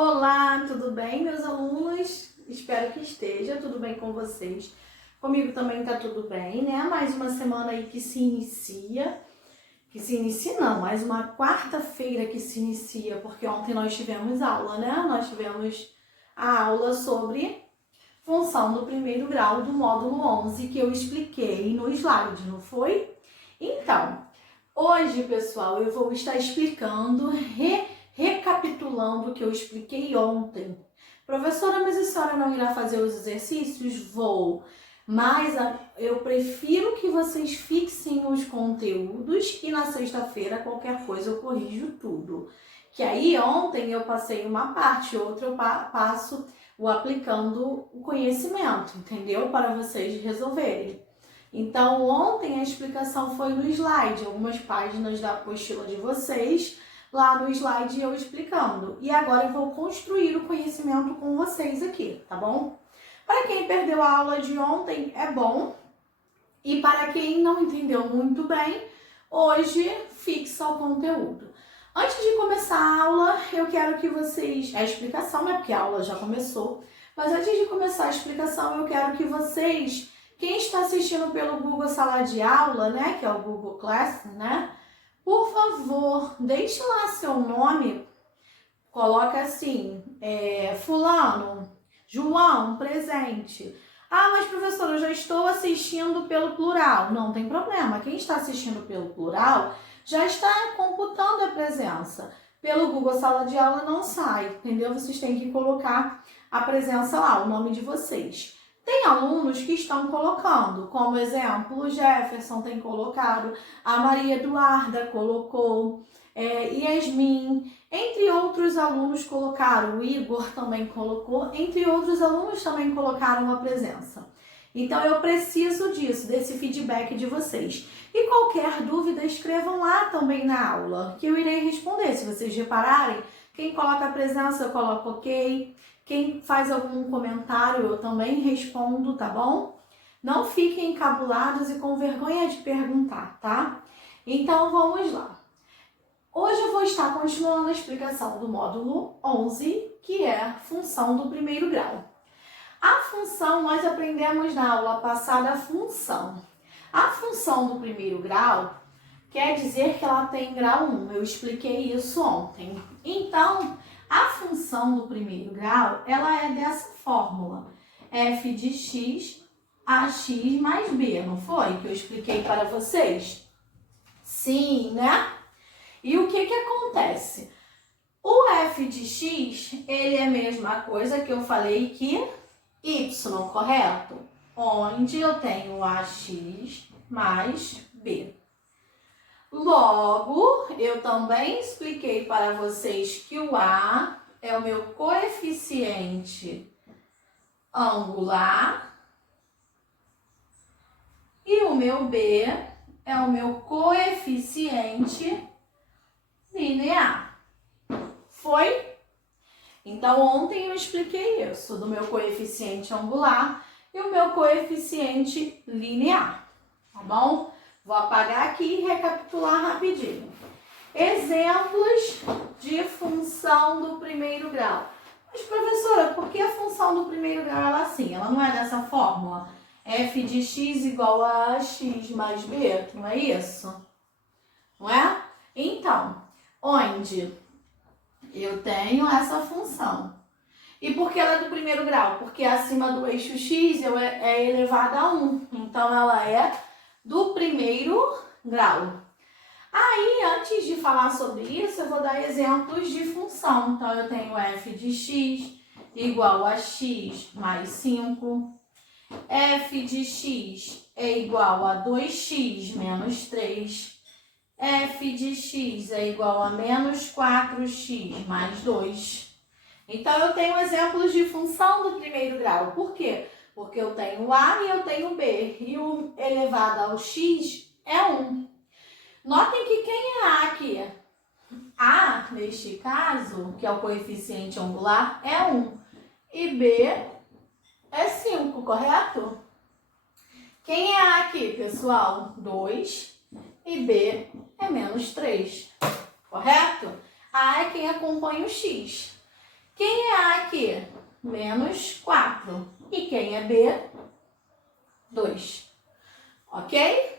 Olá, tudo bem, meus alunos? Espero que esteja tudo bem com vocês. Comigo também tá tudo bem, né? Mais uma semana aí que se inicia. Não, mais uma quarta-feira que se inicia, porque ontem nós tivemos aula, né? Nós tivemos a aula sobre função do primeiro grau do módulo 11, que eu expliquei no slide, não foi? Então, hoje, pessoal, eu vou estar explicando, recapitulando o que eu expliquei ontem. Professora, mas a senhora não irá fazer os exercícios? Vou, mas eu prefiro que vocês fixem os conteúdos e na sexta-feira, qualquer coisa, eu corrijo tudo. Que aí, ontem eu passei uma parte, outra eu passo o aplicando o conhecimento, entendeu? Para vocês resolverem. Então, ontem a explicação foi no slide, algumas páginas da apostila de vocês, lá no slide eu explicando. E agora eu vou construir o conhecimento com vocês aqui, tá bom? Para quem perdeu a aula de ontem, é bom. E para quem não entendeu muito bem, hoje fixa o conteúdo. Antes de começar a aula, eu quero que vocês... A explicação, né? Porque a aula já começou. Mas antes de começar a explicação, eu quero que vocês... Quem está assistindo pelo Google Sala de Aula, né? Que é o Google Classroom, né? Por favor, deixe lá seu nome. Coloca assim, fulano, João, presente. Ah, mas professora, eu já estou assistindo pelo plural. Não tem problema. Quem está assistindo pelo plural já está computando a presença. Pelo Google Sala de Aula não sai, entendeu? Vocês têm que colocar a presença lá, o nome de vocês. Tem alunos que estão colocando, como exemplo, o Jefferson tem colocado, a Maria Eduarda colocou, Yasmin, entre outros alunos colocaram, o Igor também colocou, entre outros alunos também colocaram a presença. Então, eu preciso disso, desse feedback de vocês. E qualquer dúvida, escrevam lá também na aula, que eu irei responder. Se vocês repararem, quem coloca a presença, eu coloco ok. Quem faz algum comentário, eu também respondo, tá bom? Não fiquem encabulados e com vergonha de perguntar, tá? Então, vamos lá. Hoje eu vou estar continuando a explicação do módulo 11, que é a função do primeiro grau. A função, nós aprendemos na aula passada a função. A função do primeiro grau quer dizer que ela tem grau 1. Eu expliquei isso ontem. Então, a função do primeiro grau, ela é dessa fórmula. F de x, ax mais b, não foi? Que eu expliquei para vocês? Sim, né? E o que acontece? O f de x, ele é a mesma coisa que eu falei que y, correto? Onde eu tenho ax mais b. Logo, eu também expliquei para vocês que o A é o meu coeficiente angular e o meu B é o meu coeficiente linear. Foi? Então, ontem eu expliquei isso, do meu coeficiente angular e o meu coeficiente linear, tá bom? Vou apagar aqui e recapitular rapidinho. Exemplos de função do primeiro grau. Mas, professora, por que a função do primeiro grau ela é assim? Ela não é dessa fórmula? F de x igual a x mais b, não é isso? Não é? Então, onde eu tenho essa função. E por que ela é do primeiro grau? Porque acima do eixo x é elevada a 1. Então, ela é do primeiro grau. Aí, antes de falar sobre isso, eu vou dar exemplos de função. Então, eu tenho f de x igual a x mais 5. F de x é igual a 2x menos 3. F de x é igual a menos 4x mais 2. Então, eu tenho exemplos de função do primeiro grau. Por quê? Porque eu tenho A e eu tenho B. E o elevado ao x é 1. Notem que quem é A aqui? A, neste caso, que é o coeficiente angular, é 1. E B é 5, correto? Quem é A aqui, pessoal? 2. E B é menos 3, correto? A é quem acompanha o x. Quem menos 4. E quem é B? 2. Ok?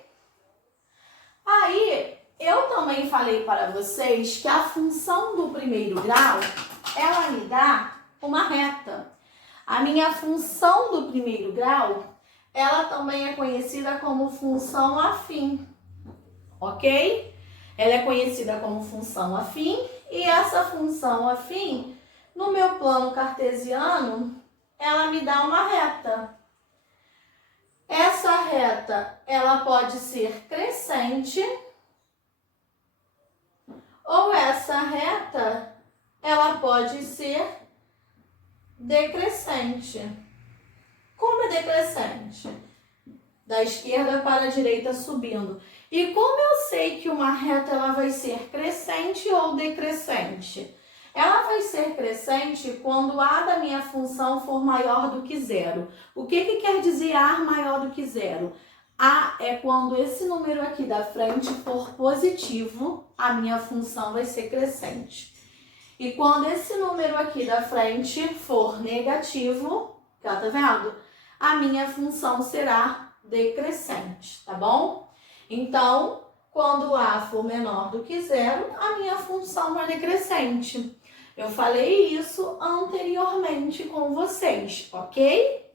Aí, eu também falei para vocês que a função do primeiro grau, ela me dá uma reta. A minha função do primeiro grau, ela também é conhecida como função afim. Ok? Ela é conhecida como função afim e essa função afim, no meu plano cartesiano, ela me dá uma reta. Essa reta, ela pode ser crescente ou essa reta, ela pode ser decrescente. Como é decrescente? Da esquerda para a direita subindo. E como eu sei que uma reta ela vai ser crescente ou decrescente? Ela vai ser crescente quando A da minha função for maior do que zero. O que quer dizer A maior do que zero? A é quando esse número aqui da frente for positivo, a minha função vai ser crescente. E quando esse número aqui da frente for negativo, tá vendo? A minha função será decrescente, tá bom? Então, quando A for menor do que zero, a minha função é decrescente. Eu falei isso anteriormente com vocês, ok?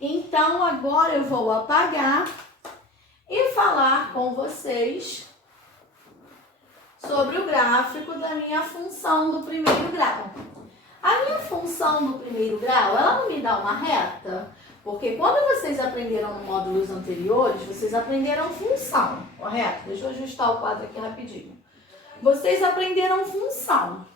Então, agora eu vou apagar e falar com vocês sobre o gráfico da minha função do primeiro grau. A minha função do primeiro grau, ela não me dá uma reta? Porque quando vocês aprenderam no módulos anteriores, vocês aprenderam função, correto? Deixa eu ajustar o quadro aqui rapidinho. Vocês aprenderam função.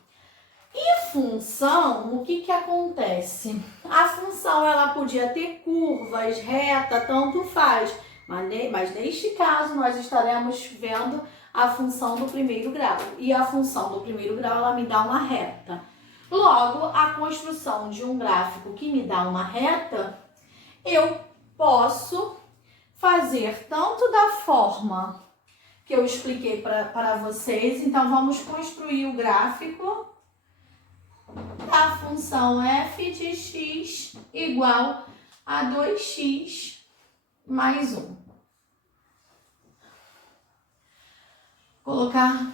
E função, o que acontece? A função, ela podia ter curvas, reta, tanto faz. Mas neste caso, nós estaremos vendo a função do primeiro grau. E a função do primeiro grau, ela me dá uma reta. Logo, a construção de um gráfico que me dá uma reta, eu posso fazer tanto da forma que eu expliquei para vocês. Então, vamos construir o gráfico da função f de x igual a 2x mais 1. Colocar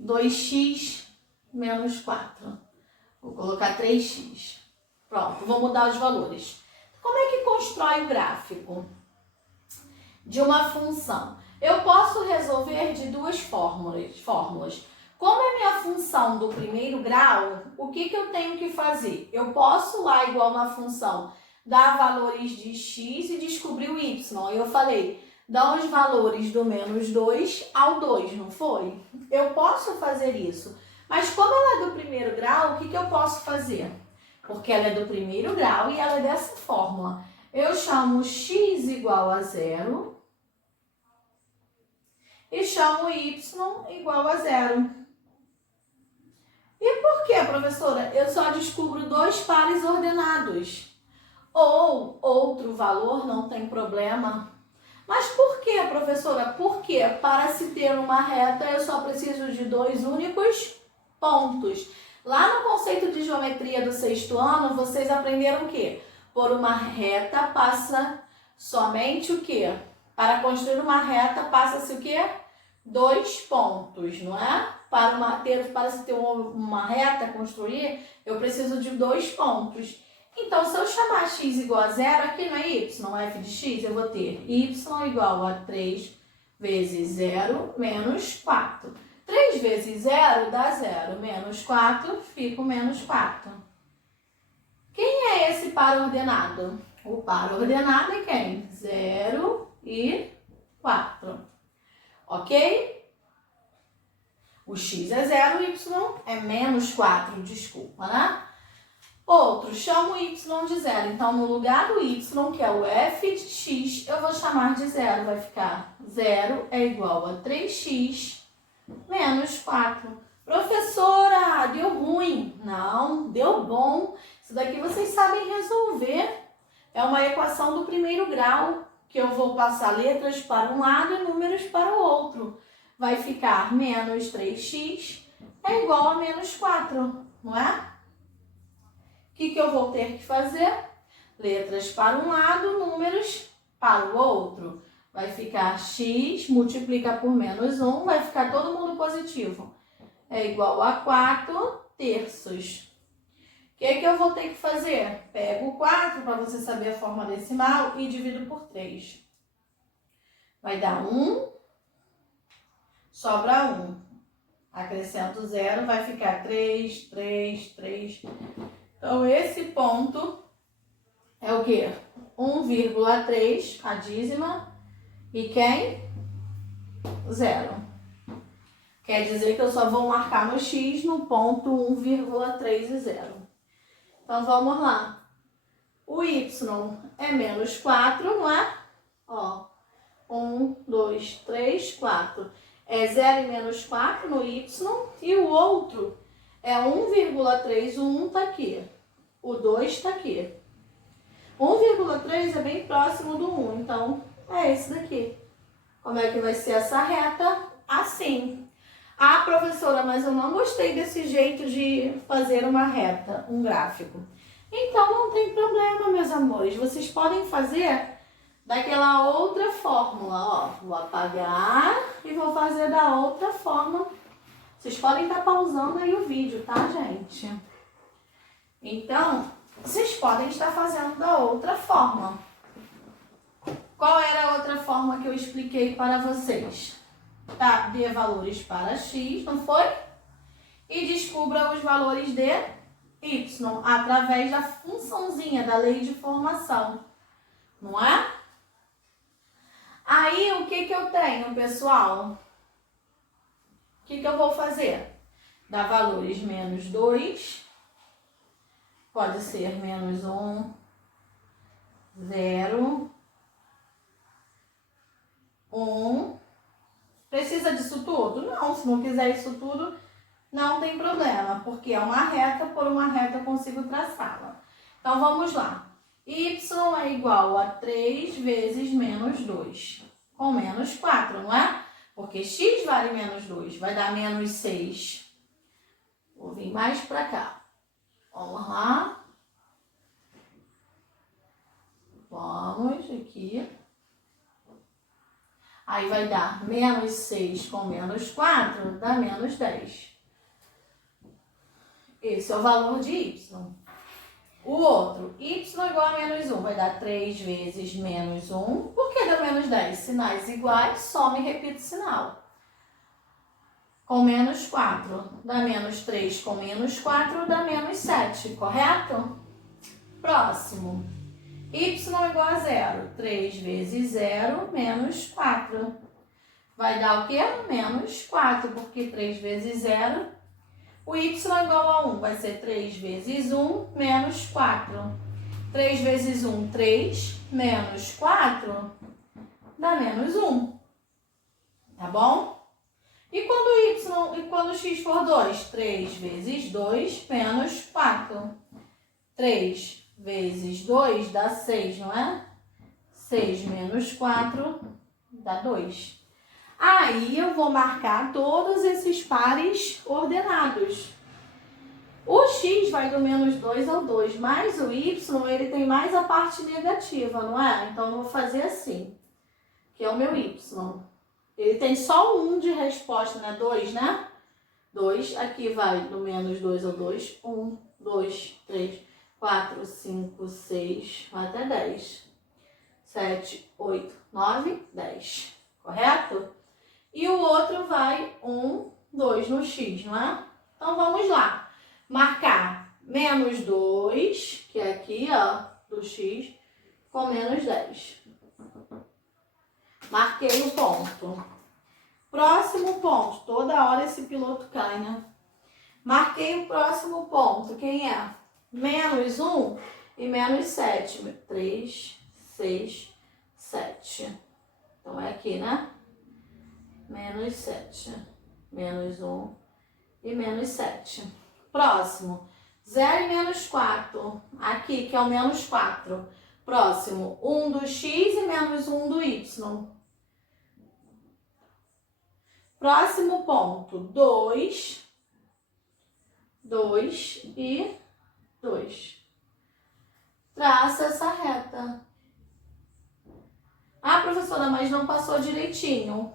2x menos 4. Vou colocar 3x. Pronto, vou mudar os valores. Como é que constrói o gráfico de uma função? Eu posso resolver de duas fórmulas. Como é minha função do primeiro grau, o que eu tenho que fazer? Eu posso lá, igual uma função, dar valores de x e descobrir o y. Eu falei, dá os valores do menos 2 ao 2, não foi? Eu posso fazer isso. Mas como ela é do primeiro grau, o que eu posso fazer? Porque ela é do primeiro grau e ela é dessa fórmula. Eu chamo x igual a 0 e chamo y igual a 0. E por que, professora? Eu só descubro dois pares ordenados. Ou outro valor, não tem problema. Mas por que, professora? Porque para se ter uma reta, eu só preciso de dois únicos pontos. Lá no conceito de geometria do 6º ano, vocês aprenderam o quê? Por uma reta passa somente o quê? Para construir uma reta passa-se o quê? 2 pontos, não é? Para se ter uma reta construir, eu preciso de 2 pontos. Então, se eu chamar x igual a 0, aqui não é y, f de x, eu vou ter y igual a 3 vezes 0 menos 4. 3 vezes 0 dá 0, menos 4 fica o menos 4. Quem é esse par ordenado? O par ordenado é quem? 0 e 4. Ok? O x é 0, o y é menos 4, desculpa, né? Outro, chamo o y de 0. Então, no lugar do y, que é o f de x, eu vou chamar de 0. Vai ficar 0 é igual a 3x menos 4. Professora, deu ruim. Não, deu bom. Isso daqui vocês sabem resolver. É uma equação do primeiro grau, que eu vou passar letras para um lado e números para o outro. Vai ficar menos 3x é igual a menos 4, não é? que eu vou ter que fazer? Letras para um lado, números para o outro. Vai ficar x, multiplica por menos 1, vai ficar todo mundo positivo. É igual a 4 terços. O que eu vou ter que fazer? Pego o 4 para você saber a forma decimal e divido por 3. Vai dar 1, sobra 1. Acrescento 0, vai ficar 3, 3, 3. Então, esse ponto é o quê? 1,3, a dízima. E quem? 0. Quer dizer que eu só vou marcar no x no ponto 1,3 e 0. Então, vamos lá. O y é menos 4, não é? Ó, 1, 2, 3, 4. É 0 e menos 4 no y. E o outro é 1,3. O 1 está aqui. O 2 está aqui. 1,3 é bem próximo do 1. Então, é esse daqui. Como é que vai ser essa reta? Assim. Ah, professora, mas eu não gostei desse jeito de fazer uma reta, um gráfico. Então, não tem problema, meus amores. Vocês podem fazer daquela outra fórmula, ó. Vou apagar e vou fazer da outra forma. Vocês podem estar pausando aí o vídeo, tá, gente? Então, vocês podem estar fazendo da outra forma. Qual era a outra forma que eu expliquei para vocês? Tá? Dê valores para x, não foi? E descubra os valores de y através da funçãozinha, da lei de formação. Não é? Aí, o que eu tenho, pessoal? O que eu vou fazer? Dar valores menos 2, pode ser menos 1, 0, 1. Precisa disso tudo? Não, se não quiser isso tudo, não tem problema, porque é uma reta, por uma reta eu consigo traçá-la. Então, vamos lá. Y é igual a 3 vezes menos 2, com menos 4, não é? Porque x vale menos 2, vai dar menos 6. Vou vir mais para cá. Vamos lá. Vamos aqui. Aí vai dar menos 6 com menos 4, dá menos 10. Esse é o valor de y. O outro, y igual a menos 1, vai dar 3 vezes menos 1. Por que deu menos 10? Sinais iguais, soma e repito o sinal. Com menos 4, dá menos 3 com menos 4, dá menos 7, correto? Próximo. Y igual a 0. 3 vezes 0, menos 4. Vai dar o quê? Menos 4, porque 3 vezes 0. O y igual a 1 vai ser 3 vezes 1, menos 4. 3 vezes 1, 3, menos 4, dá menos 1. Tá bom? E quando x for 2? 3 vezes 2, menos 4. 3 vezes 2 dá 6, não é? 6 menos 4 dá 2. Aí eu vou marcar todos esses pares ordenados. O x vai do menos 2 ao 2, mas o y ele tem mais a parte negativa, não é? Então eu vou fazer assim, que é o meu y. Ele tem só 1 de resposta, né? 2, né? 2, aqui vai do menos 2 ao 2. 1, 2, 3, 4, 5, 6, até 10. 7, 8, 9, 10. Correto? E o outro vai 1, 2 no x, não é? Então, vamos lá. Marcar menos 2, que é aqui, ó, do x, com menos 10. Marquei o ponto. Próximo ponto. Toda hora esse piloto cai, né? Marquei o próximo ponto. Quem é? Menos 1 e menos 7. 3, 6, 7. Então, é aqui, né? Menos 7. Menos 1 e menos 7. Próximo. 0 e menos 4. Aqui, que é o menos 4. Próximo. 1 do x e menos 1 do y. Próximo ponto. 2. 2 e 2. traça essa reta. Ah, professora, mas não passou direitinho.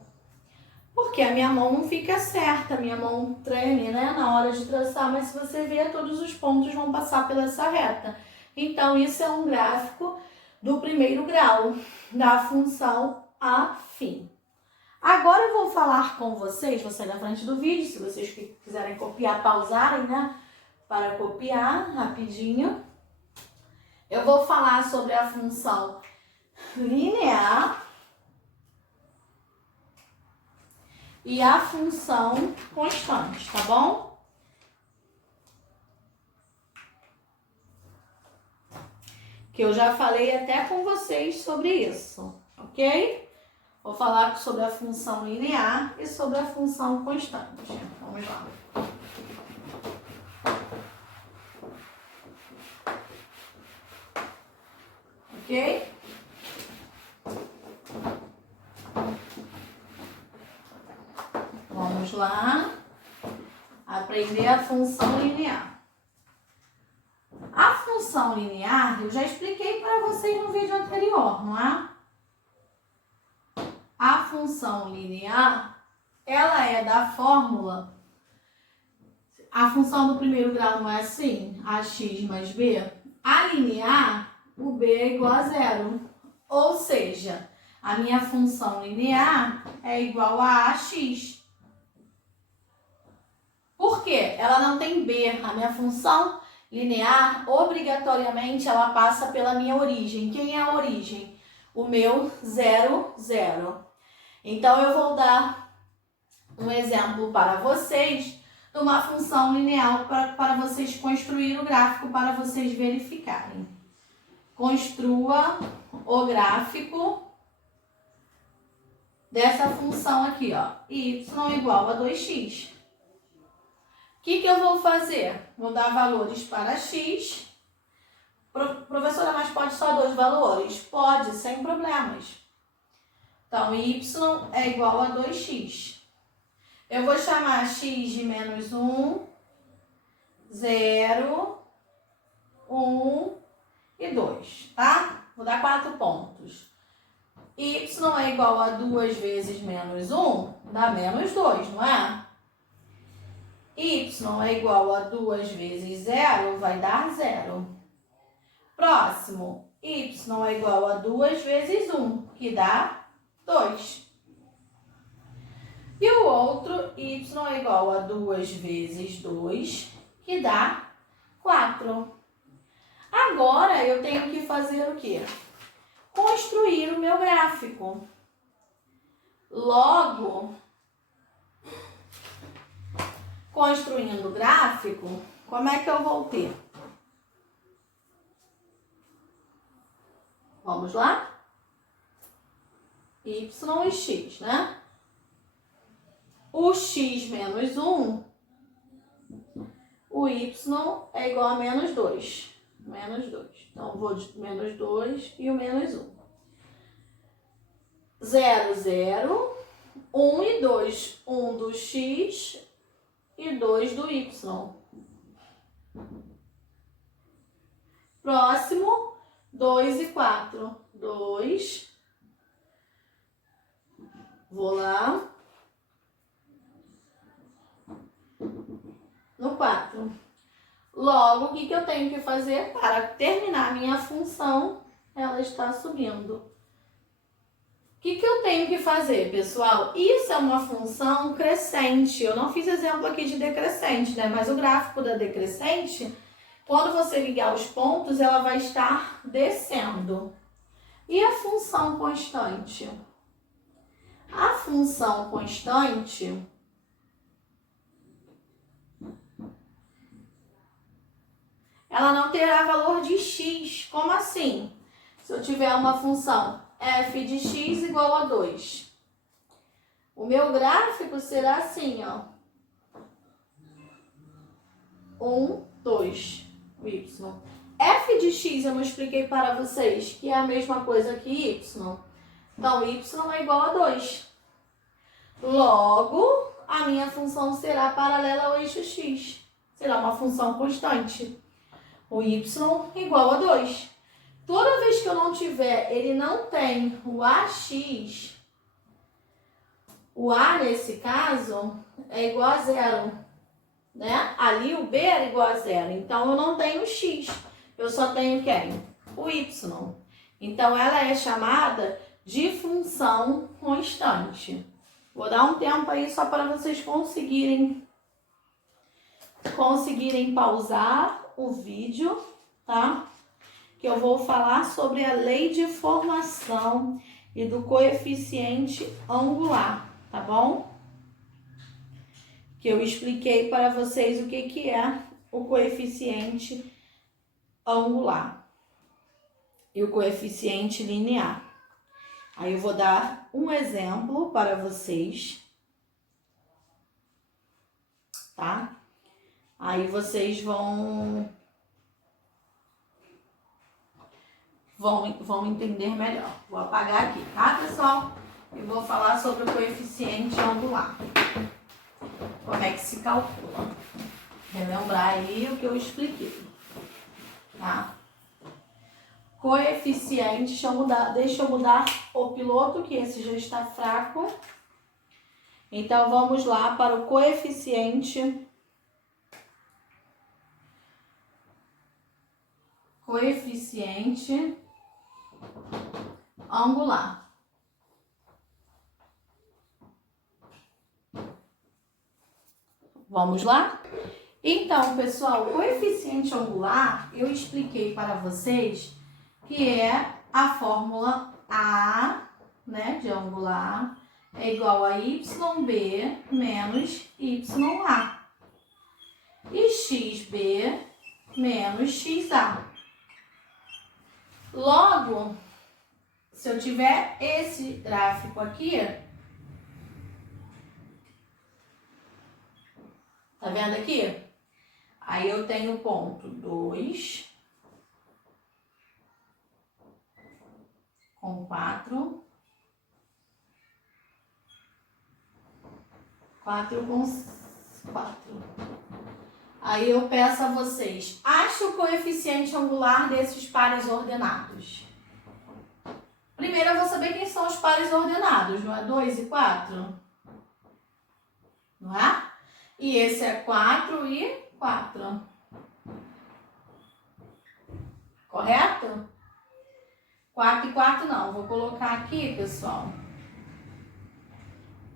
Porque a minha mão não fica certa, a minha mão treme, né, na hora de traçar, mas se você ver, todos os pontos vão passar pela essa reta. Então, isso é um gráfico do primeiro grau, da função afim. Agora eu vou falar com vocês, vou sair da frente do vídeo, se vocês quiserem copiar, pausarem, né, para copiar rapidinho. Eu vou falar sobre a função linear e a função constante, tá bom? Que eu já falei até com vocês sobre isso, ok? Vou falar sobre a função linear e sobre a função constante. Vamos lá. Ok? Vamos lá aprender a função linear. A função linear, eu já expliquei para vocês no vídeo anterior, não é? A função linear, ela é da fórmula. A função do primeiro grau não é assim? Ax mais b. A linear, o b é igual a zero. Ou seja, a minha função linear é igual a ax. Por quê? Ela não tem b. A minha função linear, obrigatoriamente, ela passa pela minha origem. Quem é a origem? O meu 0, 0. Então, eu vou dar um exemplo para vocês de uma função linear para vocês construírem o gráfico, para vocês verificarem. Construa o gráfico dessa função aqui, ó, y igual a 2x. O que eu vou fazer? Vou dar valores para x. Professora, mas pode só 2 valores? Pode, sem problemas. Então, y é igual a 2x. Eu vou chamar x de menos 1, 0, 1 e 2, tá? Vou dar 4 pontos. Y é igual a 2 vezes menos 1, dá menos 2, não é? Y é igual a 2 vezes 0, vai dar 0. Próximo, y é igual a 2 vezes 1, que dá 2. E o outro, y é igual a 2 vezes 2, que dá 4. Agora, eu tenho que fazer o quê? Construir o meu gráfico. Logo, construindo o gráfico, como é que eu vou ter? Vamos lá? Y e x, né? O x menos 1, o y é igual a menos 2. Menos 2. Então, vou de menos 2 e o menos 1. 0, 0, 1 e 2. 1 do x e 2 do y. Próximo, 2 e 4. 2. Vou lá. No 4. Logo, o que eu tenho que fazer para terminar a minha função? Ela está subindo. O que eu tenho que fazer, pessoal? Isso é uma função crescente. Eu não fiz exemplo aqui de decrescente, né? Mas o gráfico da decrescente, quando você ligar os pontos, ela vai estar descendo. E a função constante? A função constante, ela não terá valor de x. Como assim? Se eu tiver uma função f de x igual a 2. O meu gráfico será assim, ó. 1, 2, y. F de x eu não expliquei para vocês, que é a mesma coisa que y. Então, y é igual a 2. Logo, a minha função será paralela ao eixo x. Será uma função constante. O y igual a 2. Toda vez que eu não tiver, ele não tem o AX, o A nesse caso é igual a zero, né? Ali o B era igual a zero, então eu não tenho X, eu só tenho quem? O Y. Então ela é chamada de função constante. Vou dar um tempo aí só para vocês conseguirem pausar o vídeo, tá? Que eu vou falar sobre a lei de formação e do coeficiente angular, tá bom? Que eu expliquei para vocês o que é o coeficiente angular e o coeficiente linear. Aí eu vou dar um exemplo para vocês, tá? Aí vocês vão entender melhor. Vou apagar aqui, tá, pessoal? E vou falar sobre o coeficiente angular. Como é que se calcula. Relembrar aí o que eu expliquei, tá? Coeficiente, deixa eu mudar o piloto, que esse já está fraco. Então, vamos lá para o coeficiente angular. Vamos lá? Então, pessoal, o coeficiente angular, eu expliquei para vocês que é a fórmula A, né, de angular, é igual a YB menos YA. E XB menos XA. Logo, se eu tiver esse gráfico aqui, tá vendo aqui? Aí eu tenho o ponto 2 com 4. 4 com 4. Aí eu peço a vocês, acha o coeficiente angular desses pares ordenados. Primeiro eu vou saber quem são os pares ordenados, não é 2 e 4? Não é? E esse é 4 e 4. Correto? 4 e 4 não. Vou colocar aqui, pessoal.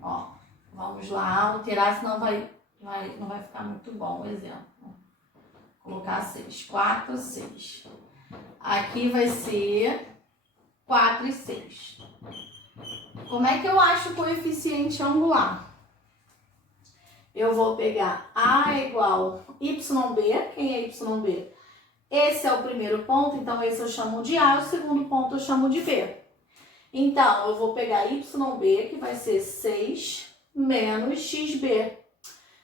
Ó, vamos lá. Alterar, senão não vai ficar muito bom o exemplo. Vou colocar 6. 4, 6. Aqui vai ser 4 e 6. Como é que eu acho o coeficiente angular? Eu vou pegar A igual YB. Quem é YB? Esse é o primeiro ponto, então esse eu chamo de A. O segundo ponto eu chamo de B. Então, eu vou pegar YB, que vai ser 6 menos XB,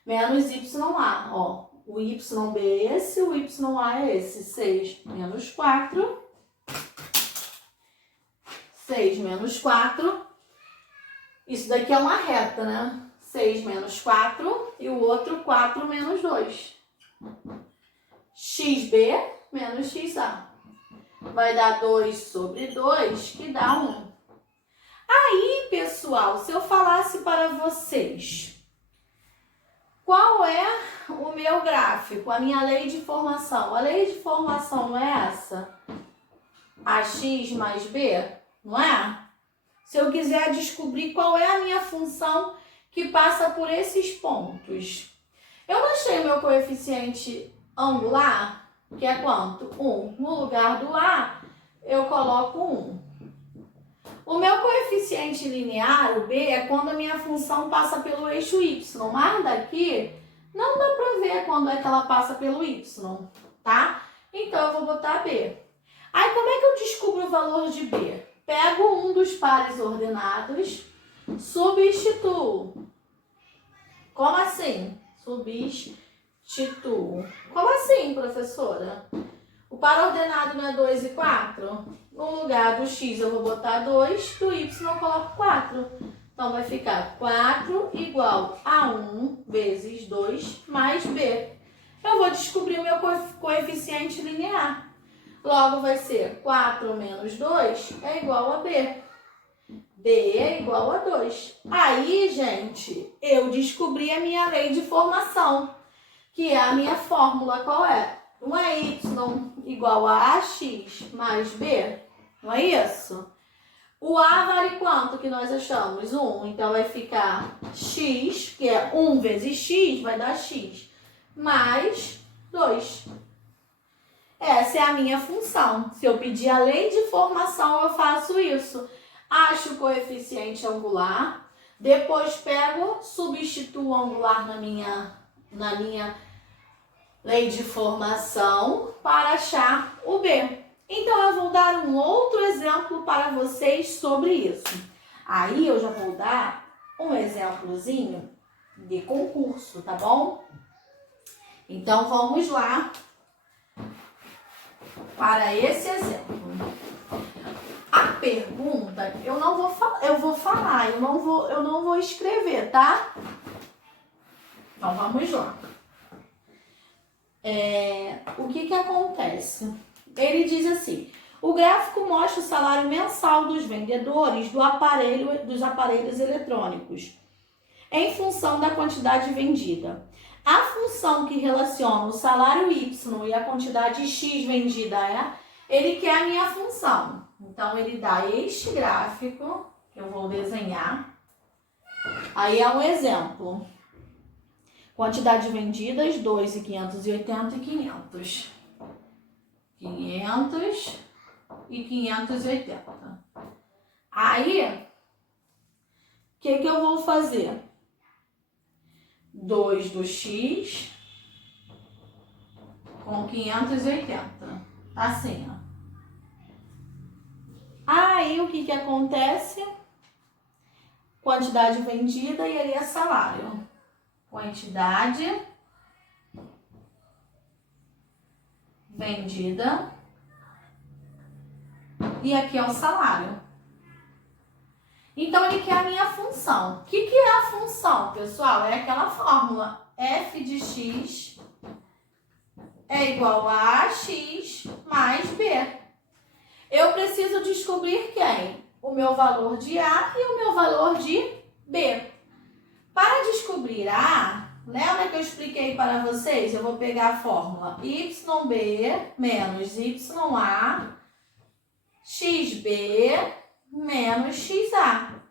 menos YA. Ó, o YB é esse, o YA é esse. 6 menos 4. 6 menos 4. Isso daqui é uma reta, né? 6 menos 4 e o outro 4 menos 2. XB menos XA. Vai dar 2 sobre 2, que dá 1. Aí, pessoal, se eu falasse para vocês qual é o meu gráfico, a minha lei de formação. A lei de formação não é essa? AX mais B, não é? Se eu quiser descobrir qual é a minha função que passa por esses pontos. Eu não achei o meu coeficiente angular, que é quanto? 1. No lugar do A, eu coloco 1. O meu coeficiente linear, o B, é quando a minha função passa pelo eixo Y. Mas daqui, não dá pra ver quando é que ela passa pelo Y, tá? Então, eu vou botar B. Aí, como é que eu descubro o valor de B? Pego um dos pares ordenados, substituo. Como assim? Substituo. Como assim, professora? O par ordenado não é 2 e 4? No lugar do X eu vou botar 2, do Y eu coloco 4. Então vai ficar 4 igual a 1 vezes 2 mais B. Eu vou descobrir o meu coeficiente linear. Logo, vai ser 4 menos 2 é igual a B. B é igual a 2. Aí, gente, eu descobri a minha lei de formação, que é a minha fórmula. Qual é? Não é y igual a ax mais b? Não é isso? O a vale quanto que nós achamos? 1. Então, vai ficar x, que é 1 vezes x, vai dar x, mais 2. Essa é a minha função. Se eu pedir a lei de formação, eu faço isso. Acho o coeficiente angular, depois pego, substituo o angular na minha lei de formação para achar o B. Então, eu vou dar um outro exemplo para vocês sobre isso. Aí, eu já vou dar um exemplozinho de concurso, tá bom? Então, vamos lá para esse exemplo. A pergunta, eu não vou escrever, tá? Então, vamos lá. O que acontece? Ele diz assim: o gráfico mostra o salário mensal dos vendedores dos aparelhos eletrônicos em função da quantidade vendida. A função que relaciona o salário Y e a quantidade X vendida ele quer a minha função. Então, ele dá este gráfico, que eu vou desenhar. Aí é um exemplo. Quantidade vendidas, 2 e 580 e 500. 500 e 580. Aí, o que eu vou fazer? 2 do X com 580. Assim, ó. Aí, o que acontece? Quantidade vendida e ali é salário. Quantidade vendida e aqui é o salário. Então, ele quer a minha função. O que é a função, pessoal? É aquela fórmula. F de x é igual a x mais b. Eu preciso descobrir quem? O meu valor de A e o meu valor de B. Para descobrir A, lembra que eu expliquei para vocês? Eu vou pegar a fórmula YB menos YA, XB menos XA.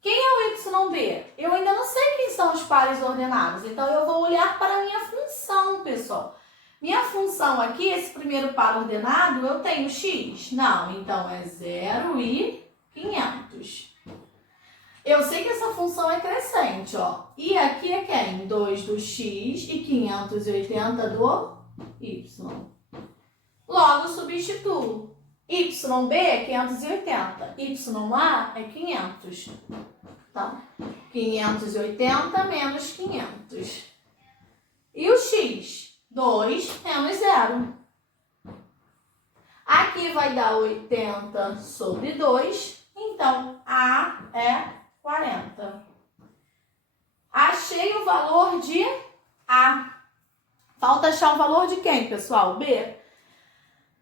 Quem é o YB? Eu ainda não sei quem são os pares ordenados, então eu vou olhar para a minha função, pessoal. Minha função aqui, esse primeiro par ordenado, eu tenho x? Não, então é 0 e 500. Eu sei que essa função é crescente, ó. E aqui é quem? 2 do x e 580 do y. Logo, substituo. YB é 580, YA é 500. Então, 580 menos 500. E o x? 2 menos 0. Aqui vai dar 80 sobre 2. Então, A é 40. Achei o valor de A. Falta achar o valor de quem, pessoal? B.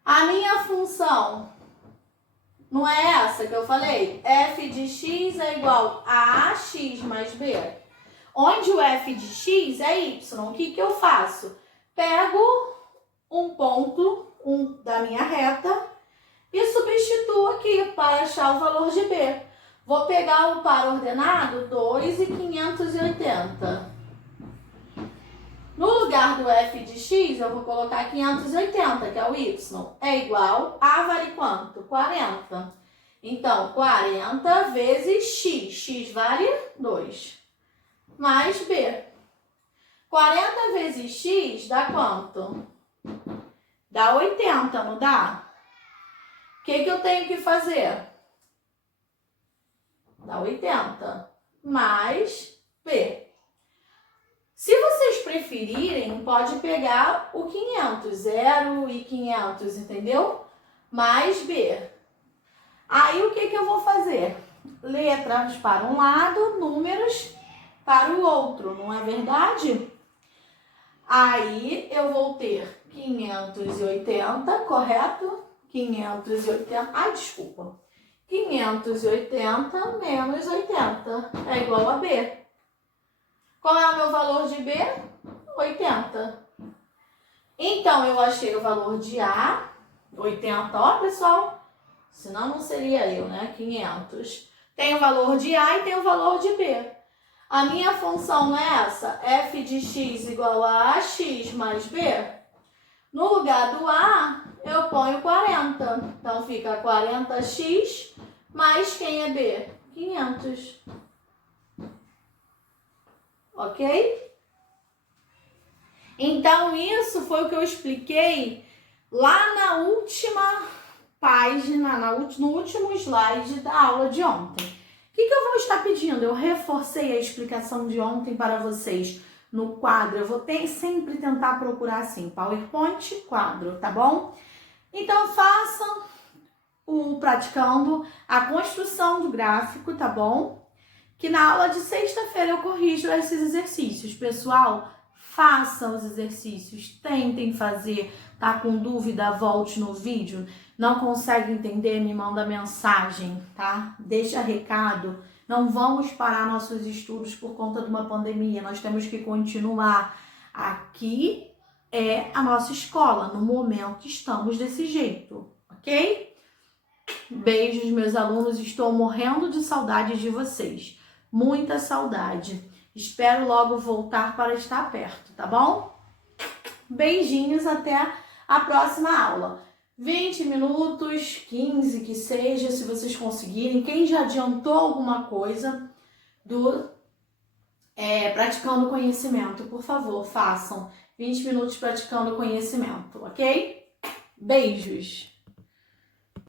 A minha função não é essa que eu falei? F de x é igual a AX mais B. Onde o F de x é Y. O que eu faço? Pego um ponto da minha reta e substituo aqui para achar o valor de B. Vou pegar o par ordenado 2 e 580. No lugar do F de x, eu vou colocar 580, que é o Y. É igual a vale quanto? 40. Então, 40 vezes x. X vale 2. Mais B. 40 vezes x dá quanto? Dá 80, não dá? O que eu tenho que fazer? Dá 80. Mais B. Se vocês preferirem, pode pegar o 500. 0 e 500, entendeu? Mais B. Aí, o que eu vou fazer? Letras para um lado, números para o outro, não é verdade? Aí, eu vou ter 500 580, correto? 580, ai, desculpa. 580 menos 80 é igual a B. Qual é o meu valor de B? 80. Então, eu achei o valor de A, 80, ó, pessoal. Senão não seria eu, né? 500. Tem o valor de A e tem o valor de B. A minha função não é essa? F de x igual a AX mais B. No lugar do A, eu ponho 40. Então, fica 40x mais quem é B? 500. Ok? Então, isso foi o que eu expliquei lá na última página, no último slide da aula de ontem. O que eu vou estar pedindo? Eu reforcei a explicação de ontem para vocês no quadro. Eu vou sempre tentar procurar assim, PowerPoint, quadro, tá bom? Então, façam praticando a construção do gráfico, tá bom? Que na aula de sexta-feira eu corrijo esses exercícios. Pessoal, façam os exercícios, tentem fazer. Tá com dúvida? Volte no vídeo. Não consegue entender? Me manda mensagem, tá? Deixa recado. Não vamos parar nossos estudos por conta de uma pandemia. Nós temos que continuar. Aqui é a nossa escola. No momento estamos desse jeito, ok? Beijos, meus alunos. Estou morrendo de saudade de vocês. Muita saudade. Espero logo voltar para estar perto, tá bom? Beijinhos, até a próxima aula. 20 minutos, 15 que seja, se vocês conseguirem. Quem já adiantou alguma coisa do praticando conhecimento, por favor, façam 20 minutos praticando conhecimento, ok? Beijos!